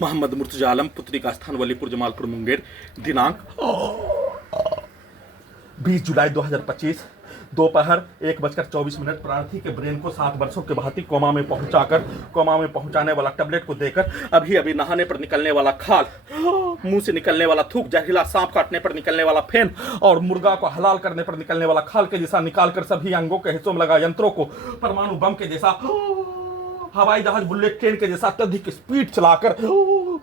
मोहम्मद मुर्तजा आलम, पुत्री का स्थान वलीपुर जमालपुर मुंगेर, दिनांक 20 जुलाई 2025 दोपहर 1:24। प्रार्थी के ब्रेन को 7 वर्षों के भांति कोमा में पहुंचाने वाला टेबलेट को देकर अभी अभी नहाने पर निकलने वाला खाल, मुंह से निकलने वाला थूक, जहरीला सांप काटने पर निकलने वाला फेन और मुर्गा को हलाल करने पर निकलने वाला खाल के जैसा निकालकर सभी अंगों के हिस्सों में लगा यंत्रों को परमाणु बम के जैसा, हवाई जहाज बुलेट ट्रेन के जैसा अत्यधिक स्पीड चलाकर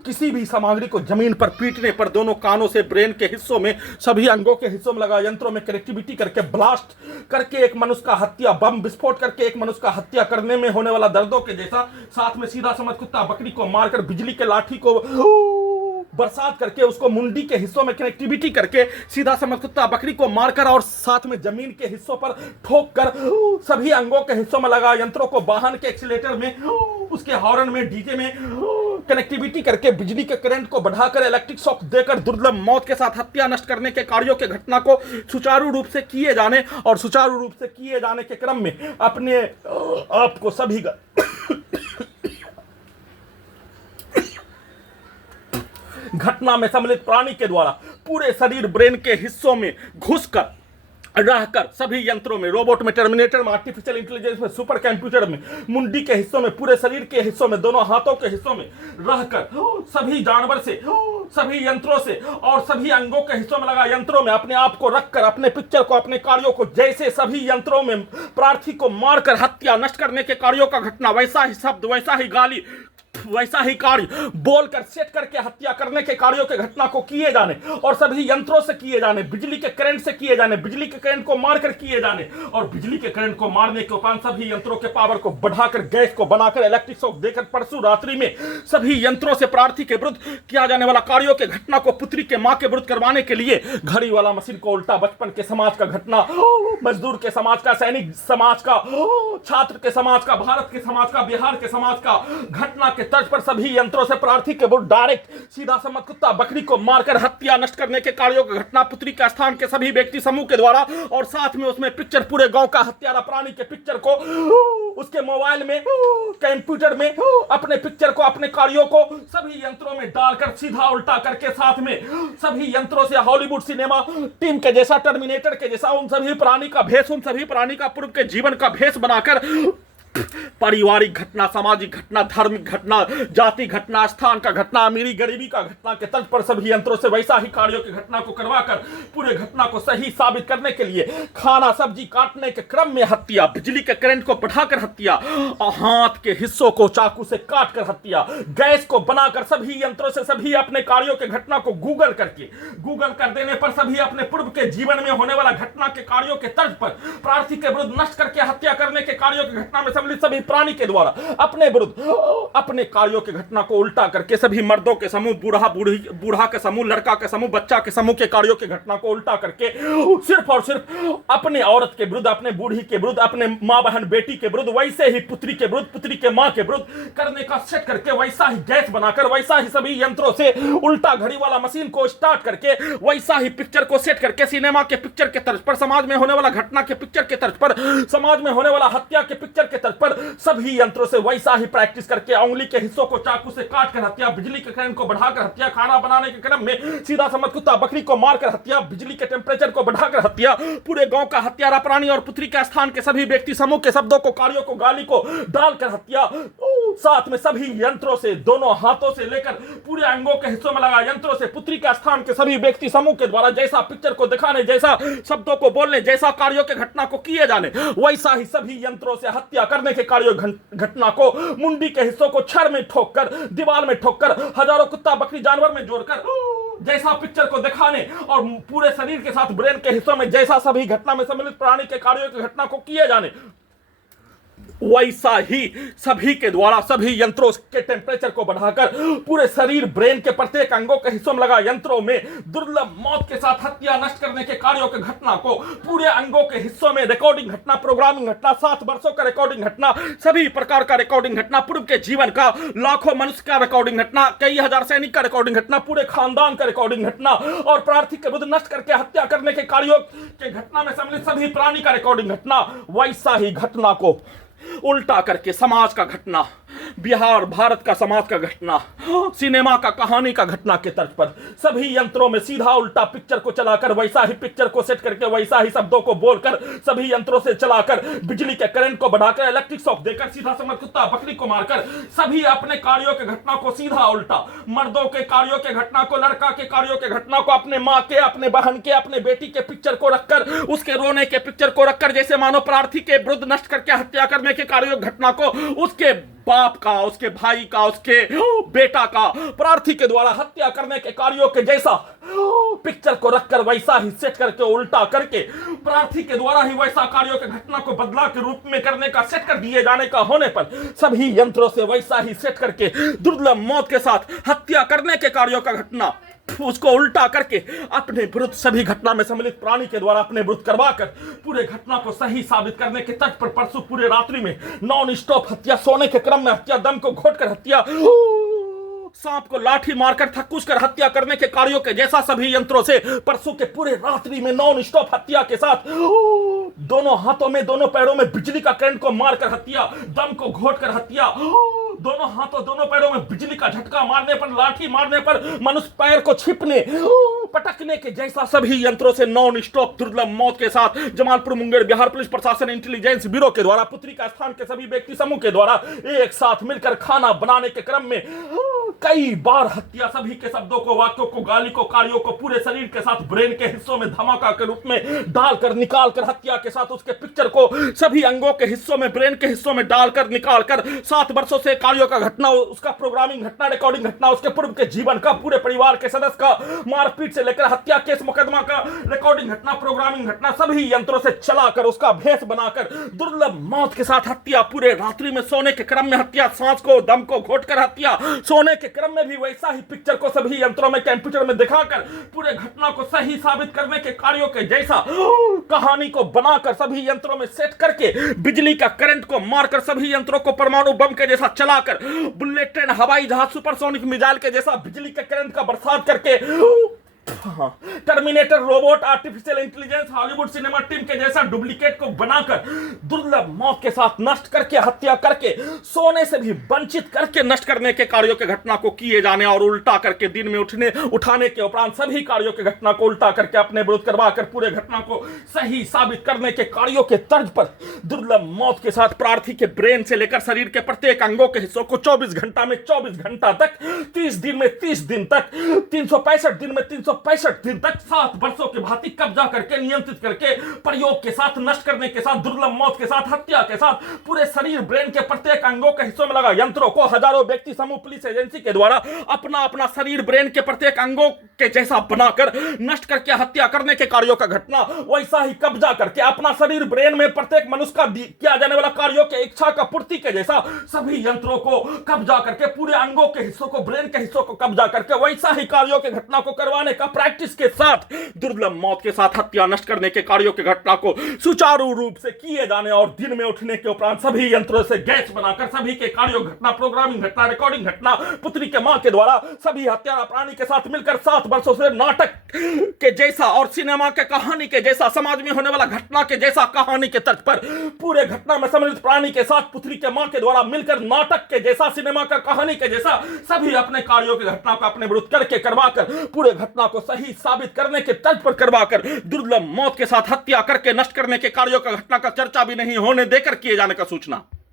किसी भी सामग्री को जमीन पर पीटने पर दोनों कानों से ब्रेन के हिस्सों में सभी अंगों के हिस्सों में लगा यंत्रों में कनेक्टिविटी करके ब्लास्ट करके एक मनुष्य का हत्या, बम विस्फोट करके एक मनुष्य का हत्या करने में होने वाला दर्दों के जैसा, साथ में सीधा समझ कुत्ता बकरी को मारकर बिजली के लाठी को बरसात करके उसको मुंडी के हिस्सों में कनेक्टिविटी करके सीधा समझ कुत्ता बकरी को मारकर और साथ में जमीन के हिस्सों पर ठोक कर सभी अंगों के हिस्सों में लगा यंत्रों को वाहन के एक्सीलेटर में, उसके हॉर्न में, डीजे में कनेक्टिविटी करके बिजली के करंट को बढ़ाकर इलेक्ट्रिक शॉक देकर दुर्लभ मौत के साथ हत्या नष्ट करने के कार्यों के घटना को सुचारू रूप से किए जाने और सुचारू रूप से किए जाने के क्रम में अपने आप को सभी घटना में सम्मिलित प्राणी के द्वारा पूरे शरीर ब्रेन के हिस्सों में घुसकर रहकर सभी यंत्रों में, रोबोट में, टर्मिनेटर में, आर्टिफिशियल इंटेलिजेंस में, सुपर कंप्यूटर में, मुंडी के हिस्सों में, पूरे शरीर के हिस्सों में, दोनों हाथों के हिस्सों में रहकर सभी जानवर से, सभी यंत्रों से और सभी अंगों के हिस्सों में लगा यंत्रों में अपने आप को रखकर अपने पिक्चर को, अपने कार्यों को, जैसे सभी यंत्रों में प्रार्थी को मारकर हत्या नष्ट करने के कार्यों का घटना, वैसा ही शब्द, वैसा ही गाली, वैसा ही कार्य बोलकर सेट करके हत्या करने के कार्यों के घटना को किए जाने और सभी यंत्रों से किए जाने, बिजली के करंट से किए जाने, बिजली के करंट को मारकर किए जाने और बिजली के करंट को मारने के उपरांत सभी यंत्रों के पावर को बढ़ाकर गैस को बनाकर इलेक्ट्रिक शॉक देकर परसों रात्रि में सभी यंत्रों से प्रार्थी के विरुद्ध किया जाने वाला कार्यों के घटना को पुत्री के मां के विरुद्ध करवाने के लिए घड़ी वाला मशीन को उल्टा, बचपन के समाज का घटना, मजदूर के समाज का, सैनिक समाज का, छात्र के समाज का, भारत के समाज का, बिहार के समाज का घटना के तर्ज पर सभी यंत्रों से प्रार्थी के विरुद्ध डायरेक्ट सीधा समझ कुत्ता बकरी को मारकर हत्या नष्ट करने के कार्यों की घटना पुत्री का स्थान के सभी व्यक्ति समूह के द्वारा और साथ में उसमें पिक्चर पूरे गांव का हत्यारा प्राणी के पिक्चर को उसके मोबाइल में, कंप्यूटर में अपने पिक्चर को, अपने कार्यों को सभी यंत्रों में डालकर सीधा उल्टा करके साथ में सभी यंत्रों से हॉलीवुड सिनेमा टीम के जैसा, टर्मिनेटर के जैसा उन सभी प्राणी का भेष, उन सभी प्राणी का पूर्व के जीवन का भेष बनाकर पारिवारिक घटना, सामाजिक घटना, धार्मिक घटना, जाति घटना, स्थान का घटना, अमीरी गरीबी का घटना के तर्ज पर सभी यंत्रों से वैसा ही कार्यों की घटना को करवाकर पूरे घटना को सही साबित करने के लिए खाना सब्जी काटने के क्रम में हत्या, बिजली के करंट को बढ़ाकर हत्या, हाथ के हिस्सों को चाकू से काट कर हत्या, गैस को बनाकर सभी यंत्रों से सभी अपने कार्यों के घटना को गूगल कर देने पर सभी अपने पूर्व के जीवन में होने वाला घटना के कार्यों के तर्ज पर प्रार्थी के विरुद्ध नष्ट करके हत्या करने के कार्यों की घटना में सभी प्राणी के द्वारा अपने विरुद्ध अपने कार्यों की घटना को उल्टा करके सभी मर्दों के समूह, बूढ़ा के समूह, लड़का के समूह, बच्चा के समूह के कार्यों की घटना को उल्टा करके सिर्फ और सिर्फ अपने औरत के विरुद्ध, अपने बूढ़ी के विरुद्ध, अपने मां बहन बेटी के विरुद्ध, वैसे ही पुत्री के विरुद्ध, पुत्री के मां के विरुद्ध करने का सेट करके वैसा ही गैस बनाकर वैसा ही सभी यंत्रों से उल्टा घड़ी वाला मशीन को स्टार्ट करके वैसा ही पिक्चर को सेट करके सिनेमा के पिक्चर के तर्ज पर, समाज में होने वाला घटना के पिक्चर के तर्ज पर, समाज में होने वाला हत्या के पिक्चर के तर्ज पर सभी यंत्रों से वैसा ही प्रैक्टिस करके उंगली के हिस्सों को चाकू से काट कर हत्या, बिजली के करंट को बढ़ाकर हत्या, खाना बनाने के क्रम में सीधा समझ कुत्ता बकरी को मारकर हत्या, बिजली के टेम्परेचर को बढ़ाकर हत्या, पूरे गांव का हत्यारा प्राणी और पुत्री के स्थान के सभी व्यक्ति समूह के शब्दों को, कार्यों को, गाली को डालकर हत्या, साथ में सभी यंत्रों से, दोनों हाथों से लेकर पूरे अंगों के हिस्सों में लगा यंत्रों से पुत्री के स्थान के सभी व्यक्ति समूह के द्वारा जैसा पिक्चर को दिखाने, जैसा शब्दों को बोलने, जैसा कार्यों के घटना को किए जाने, वैसा ही सभी यंत्रों से हत्या करने के कार्यों घटना को मुंडी के हिस्सों को छड़ में ठोककर, दीवार में ठोककर, हजारों कुत्ता बकरी जानवर में जोड़कर जैसा पिक्चर को दिखाने और पूरे शरीर के साथ ब्रेन के हिस्सों में जैसा सभी घटना में सम्मिलित प्राणी के कार्यों की घटना को किए जाने, वैसा ही सभी के द्वारा सभी यंत्रों के टेम्परेचर को बढ़ाकर पूरे शरीर, ब्रेन के प्रत्येक अंगों के हिस्सों में लगा यंत्रों में दुर्लभ मौत के साथ हत्या नष्ट करने के कार्यों के घटना को पूरे अंगों के हिस्सों में रिकॉर्डिंग घटना, प्रोग्रामिंग घटना, 7 वर्षों का रिकॉर्डिंग घटना, सभी प्रकार का रिकॉर्डिंग घटना, पूर्व के जीवन का, लाखों मनुष्य का रिकॉर्डिंग घटना, कई हजार सैनिक का रिकॉर्डिंग घटना, पूरे खानदान का रिकॉर्डिंग घटना और प्रार्थी के विरुद्ध नष्ट करके हत्या करने के कार्यों के घटना में सम्मिलित सभी प्राणी का रिकॉर्डिंग घटना, वैसा ही घटना को उल्टा करके समाज का घटना, बिहार भारत का समाज का घटना, सिनेमा का कहानी का घटना के तर्ज पर सभी यंत्रों में सीधा उल्टा पिक्चर को चलाकर वैसा ही पिक्चर को सेट करके वैसा ही शब्दों को बोलकर सभी यंत्रों से चलाकर बिजली के करंट को बढ़ाकर इलेक्ट्रिक शॉक देकर सीधा समझ कुत्ता बकरी को मारकर सभी अपने कार्यों के घटना को सीधा उल्टा, मर्दों के कार्यों के घटना को, लड़का के कार्यों के घटना को अपने माँ के, अपने बहन के, अपने बेटी के पिक्चर को रखकर, उसके रोने के पिक्चर को रखकर, जैसे मानो प्रार्थी के विरुद्ध नष्ट करके हत्या करने के कार्यों घटना को उसके बाप का, उसके भाई का, उसके बेटा का प्रार्थी के द्वारा हत्या करने के कार्यों के जैसा पिक्चर को रखकर वैसा ही सेट करके उल्टा करके प्रार्थी के द्वारा ही वैसा कार्यों के घटना को बदला के रूप में करने का सेट कर दिए जाने का होने पर सभी यंत्रों से वैसा ही सेट करके दुर्लभ मौत के साथ हत्या करने के कार्यों का घटना उसको उल्टा करके अपने विरुद्ध सभी घटना में सम्मिलित प्राणी के द्वारा अपने विरुद्ध करवाकर पूरे घटना को सही साबित करने के तर्ज पर परसों पूरे रात्रि में नॉन स्टॉप हत्या, सोने के क्रम में हत्या, दम को घोटकर हत्या, सांप को लाठी मारकर थक्कुस कर हत्या करने के कार्यों के जैसा सभी यंत्रों से परसों के पूरे रात्रि में नॉन स्टॉप हत्या के साथ दोनों हाथों में, दोनों पैरों में बिजली का करंट को मारकर हत्या, दम को घोटकर हत्या, दोनों हाथों, दोनों पैरों में बिजली का झटका मारने पर, लाठी मारने पर, मनुष्य पैर को छिपने पटकने के जैसा सभी यंत्रों से नॉन स्टॉप दुर्लभ मौत के साथ जमालपुर मुंगेर बिहार पुलिस प्रशासन इंटेलिजेंस ब्यूरो के द्वारा पुत्री का स्थान के सभी व्यक्ति समूह के द्वारा एक साथ मिलकर खाना बनाने के क्रम में कई बार हत्या, सभी के शब्दों को, वाक्यों को, गाली को, कार्यों को पूरे शरीर के साथ ब्रेन के हिस्सों में धमाका के रूप में डालकर निकालकर हत्या के साथ उसके पिक्चर को सभी अंगों के हिस्सों में, ब्रेन के हिस्सों में डालकर निकालकर 7 वर्षों से कार्यों का घटना, उसका प्रोग्रामिंग घटना, रिकॉर्डिंग घटना, उसके पूर्व के जीवन का, पूरे परिवार के सदस्य का, मारपीट से लेकर हत्या केस मुकदमा का रिकॉर्डिंग घटना, प्रोग्रामिंग घटना सभी यंत्रों से चलाकर उसका भेष बनाकर दुर्लभ मौत के साथ हत्या, पूरे रात्रि में सोने के क्रम में हत्या, सांस को, दम को घोटकर हत्या, सोने के क्रम में भी वैसा ही पिक्चर को सभी यंत्रों में, कंप्यूटर में दिखाकर पूरे घटना को सही साबित करने के कार्यों के जैसा कहानी को बनाकर सभी यंत्रों में सेट करके बिजली का करंट को मारकर सभी यंत्रों को परमाणु बम के जैसा चलाकर बुलेट ट्रेन, हवाई जहाज, सुपरसोनिक मिसाइल के जैसा बिजली के करंट का बरसात करके terminator, robot, artificial intelligence, Hollywood cinema team के जैसा डुप्लीकेट को बनाकर दुर्लभ मौत के साथ नष्ट करके, हत्या करके, सोने से भी वंचित करके नष्ट करने के कार्यों के घटना को किए जाने और उल्टा करके दिन में उठाने के उपरांत सभी कार्यों के घटना को उल्टा करके अपने विरुद्ध करवाकर पूरे घटना को सही साबित करने के कार्यों के तर्ज पर दुर्लभ मौत के साथ प्रार्थी के ब्रेन से लेकर शरीर के प्रत्येक अंगों के हिस्सों को 24 घंटा में 24 घंटा तक, 30 दिन में 30 दिन तक, 365 दिन में 365 दिन तक 7 वर्षों के भांति कब्जा करके, नियंत्रित करके, प्रयोग के साथ, नष्ट करने के साथ, दुर्लभ मौत के साथ, हत्या के साथ पूरे शरीर, ब्रेन के प्रत्येक अंगों के हिस्सों में लगा यंत्रों को हजारों व्यक्ति समूह पुलिस एजेंसी के द्वारा अपना अपना शरीर, ब्रेन के प्रत्येक अंगों के जैसा बनाकर नष्ट करके हत्या करने के कार्यों का घटना वैसा ही कब्जा करके अपना शरीर, ब्रेन में प्रत्येक मनुष्य का किया जाने वाला कार्यों के इच्छा का पूर्ति के जैसा सभी यंत्रों को कब्जा करके, पूरे अंगों के हिस्सों को, ब्रेन के हिस्सों को कब्जा करके वैसा ही कार्यों के घटना को करवाने का प्रैक्टिस के साथ दुर्लभ मौत के साथ हत्या, नष्ट करने के कार्यों के घटना को सुचारू रूप से किए जाने और दिन में उठने के उपरांत सभी यंत्रों से गैस बनाकर सभी के कार्यों घटना, प्रोग्रामिंग घटना, रिकॉर्डिंग घटना पुत्री के मां के द्वारा सभी हत्यारा प्राणी के साथ मिलकर 7 वर्षों से नाटक के जैसा और सिनेमा के कहानी के जैसा, समाज में होने वाला घटना के जैसा कहानी के तर्ज पर पूरे घटना में सम्मिलित प्राणी के साथ पुत्री के मां के द्वारा मिलकर नाटक के जैसा, सिनेमा का कहानी के जैसा सभी अपने कार्यों की घटना को अपने विरुद्ध करके करवाकर पूरे घटना को सही साबित करने के तर्ज पर करवाकर दुर्लभ मौत के साथ हत्या करके नष्ट करने के कार्यों का घटना का चर्चा भी नहीं होने देकर किए जाने का सूचना।